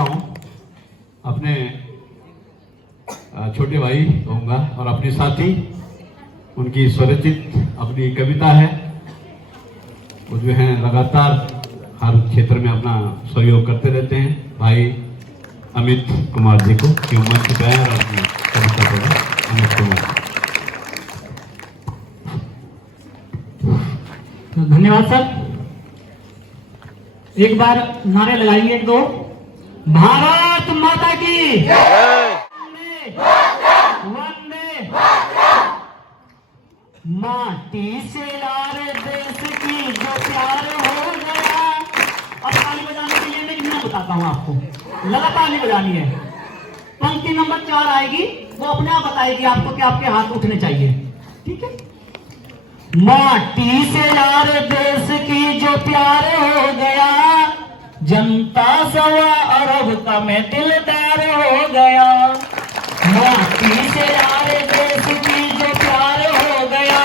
रहा हूँ, अपने छोटे भाई कहूँगा और अपने साथी, उनकी स्वरचित अपनी कविता है। वो जो हैं लगातार हर क्षेत्र में अपना सहयोग करते रहते हैं। भाई अमित कुमार जी को क्यों मंच पे आए और अपनी कविता पढ़े। अमित कुमार, धन्यवाद सर। एक बार नारे लगाएंगे, एक दो। भारत माता की वंदे। माटी से यार देश की जो प्यार हो गया। अब ताली बजाने के लिए मैं बताता हूँ आपको, लगातार नहीं बजानी है। पंक्ति नंबर 4 आएगी, वो अपने आप बताएगी आपको कि आपके हाथ उठने चाहिए, ठीक है। माटी से यार देश की जो प्यार हो गया, जनता 1.25 अरब का मैं दिलदार हो गया। माटी से यार देश की जो प्यार हो गया,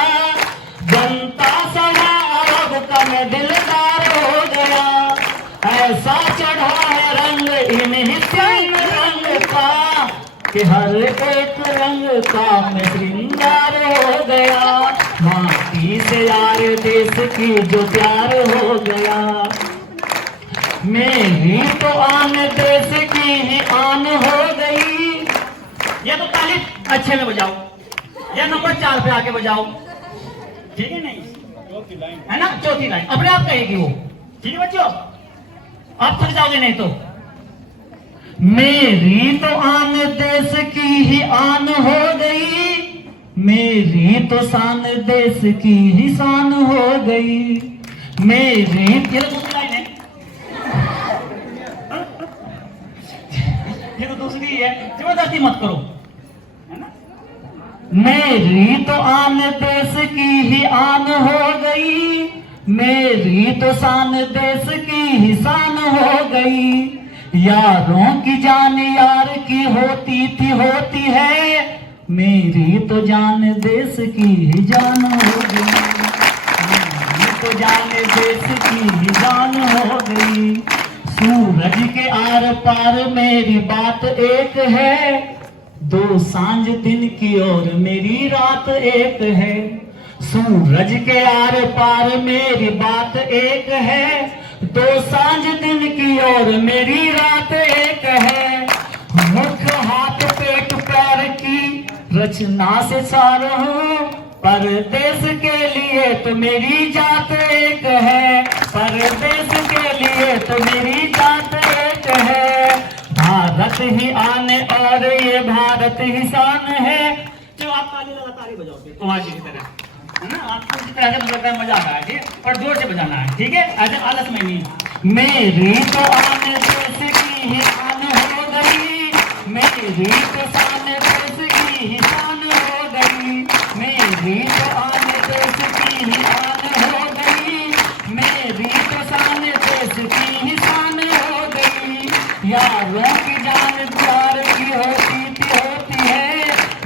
जनता 1.25 अरब का मैं दिलदार हो गया। ऐसा चढ़ा है रंग इन्हीं 3 रंग का कि हर एक रंग का मैं श्रृंगार हो गया। माटी से यार देश की जो प्यार हो गया, मेरी तो आन देश की ही आन हो गई। ये तो ताली अच्छे में बजाओ, ये नंबर 4 पे आके बजाओ, ठीक है। नहीं चौथी लाइन है ना, चौथी लाइन अपने आप कहेगी वो, ठीक है बच्चों। आप थक जाओगे नहीं तो। मेरी तो आन देश की ही आन हो गई, मेरी तो शान देश की ही शान हो गई। मेरी ये तो दूसरी है, जबरदस्ती मत करो, है ना। मेरी तो आन देश की ही आन हो गई, मेरी तो शान देश की ही शान हो गई। यारों की जान यार की होती है, मेरी तो जान देश की ही जान हो गई। मेरी तो जान देश की ही जान हो गई। सूरज के आर पार मेरी बात एक है, 2 सांझ दिन की और मेरी रात एक है। सूरज के आर पार मेरी बात एक है, 2 सांझ दिन की और मेरी रात एक है। मुख हाथ पेट पैर की रचना से सार हूँ, परदेश के लिए तो मेरी जात एक है। परदेश के लिए तो मेरी जात एक है। भारत ही आने और ये भारत ही शान है। जो आप ताली लगातार ही बजाओगे कुमार जी की तरह, है ना। आपको इसी तरह से बजाना मजा आता है, ठीक है, और जोर से बजाना है, ठीक है, ऐसे आलस में नहीं। मेरी तो आन देश की ही आन हो गई, मेरी तो शान देश की ही शान हो गई। मेरी तो आन देश की ही आन हो गई, मेरी तो शान देश की ही शान हो गई। यारों की जान प्यार की होती है,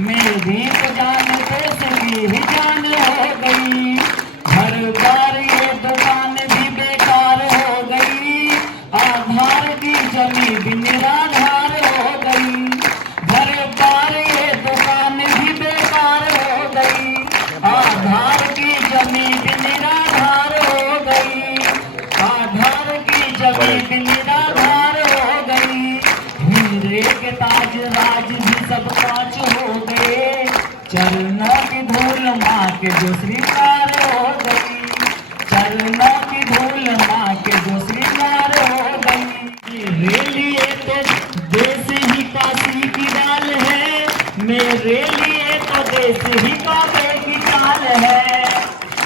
मेरी तो जान देश की ही जान हो गई। घर बार ये दुकान भी बेकार हो गई, आधार की जमी भी निराधार हो गई। घर बार ये दुकान भी बेकार हो गई, आधार की जमी भी निराधार हो गई। आधार की जमी भी निराधार हो गई। हीरे के ताज राज भी सब कांच हो गए, चरणों की धूल माँ के जो श्रृंगार हो गई। चरणों की धूल माँ के जो श्रृंगार हो गई। मेरे लिए तो देश ही काशी की डाल है, मेरे लिए तो देश ही काबे की चाल है।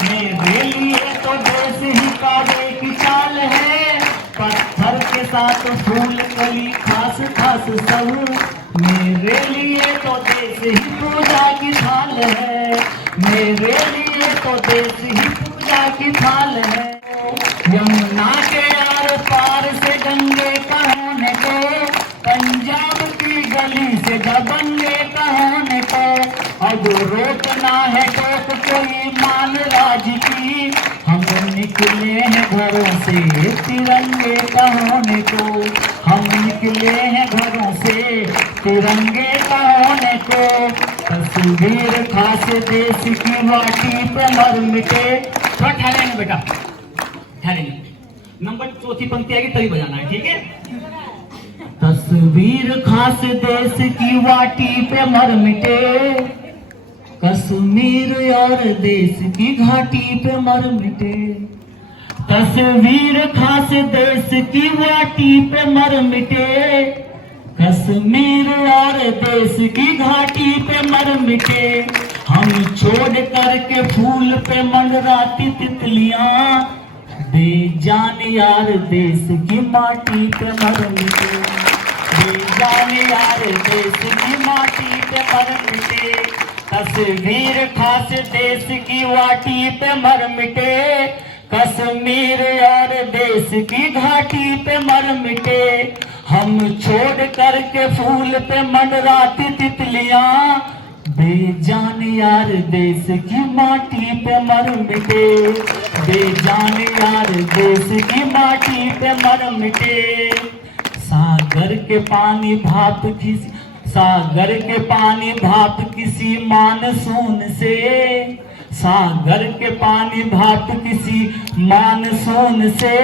मेरे लिए तो देश ही काबे की चाल है, पत्थर के साथ फूल कली खास खास सब। मेरे लिए तो देश ही पूजा की थाल है, मेरे लिए तो देश ही पूजा की थाल है। यमुना के आर पार से गंगे कहने को, पंजाब की गली से दबंगे कहने को। अब रोकना है टोक कोई मान राज की, हम निकले हैं घरों से तिरंगे का होने को, हम निकले हैं घरों से तिरंगे का होने को। तस्वीर खास देश की माटी पे मर मिटे। थोड़ा ठहरेंगे बेटा, ठहरेंगे। नंबर चौथी पंक्ति आएगी तभी बजाना है, ठीक है। तस्वीर खास देश की वाटी पे मर मिटे, कश्मीर और देश की घाटी पे मर मिटे। तस्वीर खास देश की वाटी पे मर मिटे, कश्मीर और देश की घाटी पे मर मिटे। हम छोड़ करके फूल पे मंडराती तितलियां, बेजान यार देश की माटी पे मर मिटे, बेजान यार देश की माटी पे मर मिटे। तस्वीर खास देश की वाटी पे मर मिटे, कश्मीर और देश की घाटी पे मर मिटे। हम छोड़ करके फूल पे मंडराती तितलियां, बेजान यार देश की माटी पे मर मिटे, बेजान यार देश की माटी पे मर मिटे। सागर के पानी भाप किसी, सागर के पानी भाप किसी मानसून से, सागर के पानी भाप किसी मानसून से।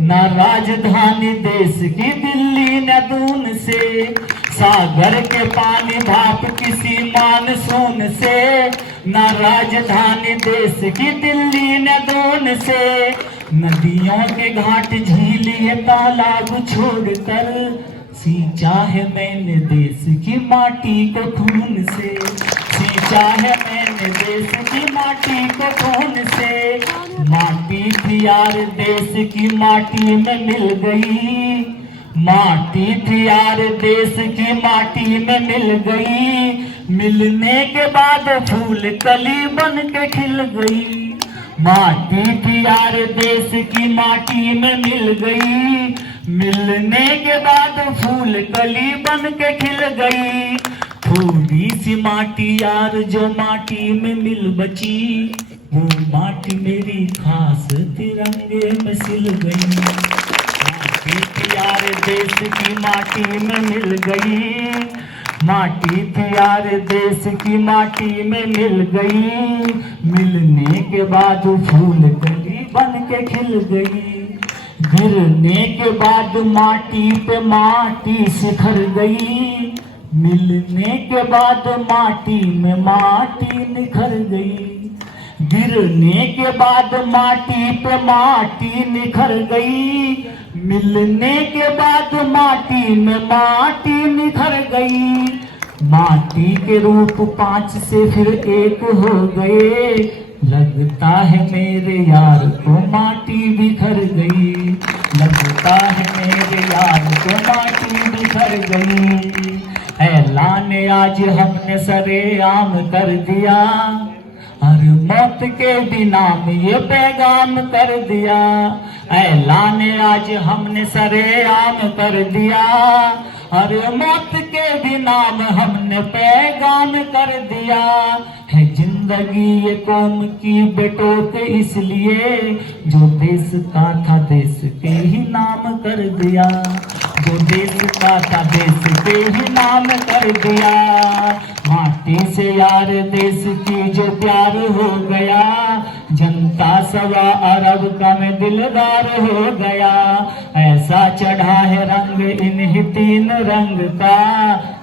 न राजधानी देश की दिल्ली न दून से, सागर के पानी भाप किसी मानसून से। न राजधानी देश की दिल्ली न दून से। नदियों के घाट झील ये तालाब छोड़कर, सींचा है मैंने देश की माटी को खून से, सींचा है मैंने देश की माटी को खून से। माटी थी यार देश की माटी में मिल गई, माटी थी यार देश की माटी में मिल गई। मिलने के बाद फूल कली बन के खिल गई, माटी थी यार देश की माटी में मिल गई। मिलने के बाद फूल कली बन के खिल गई। थोड़ी सी माटी यार जो माटी में मिल बची, वो माटी मेरी खास तिरंगे में सिल गई। माटी थी यार देश की माटी में मिल गई, माटी थी यार देश की माटी में मिल गई। मिलने के बाद फूल कली बन के खिल गई। गिरने के बाद माटी पे माटी सिखर गई, मिलने के बाद माटी में माटी निखर गई। गिरने के बाद माटी पे माटी निखर गई, मिलने के बाद माटी में माटी निखर गई। माटी के रूप 5 से फिर 1 हो गए, लगता है मेरे यार को माटी बिखर गई, लगता है मेरे यार को माटी बिखर गई। ऐलान आज हमने सरेआम कर दिया, हर मौत के बिना में ये पैगाम कर दिया। ऐलान आज हमने सरेआम कर दिया, हर मौत के बिना में हमने पैगाम कर दिया। है जिंदगी ये कौम की बेटों के इसलिए, जो देश का था देश के ही नाम कर दिया, जो देश का था देश के ही नाम कर दिया। माटी से यार देश की जो प्यार हो गया, जनता 1.25 अरब का में दिलदार हो गया। ऐसा चढ़ा है रंग इन्हीं 3 रंग का,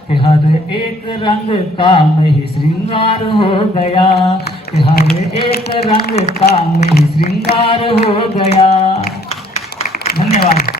कि हर एक रंग का में ही श्रृंगार हो गया, कि हर एक रंग का में ही श्रृंगार हो गया।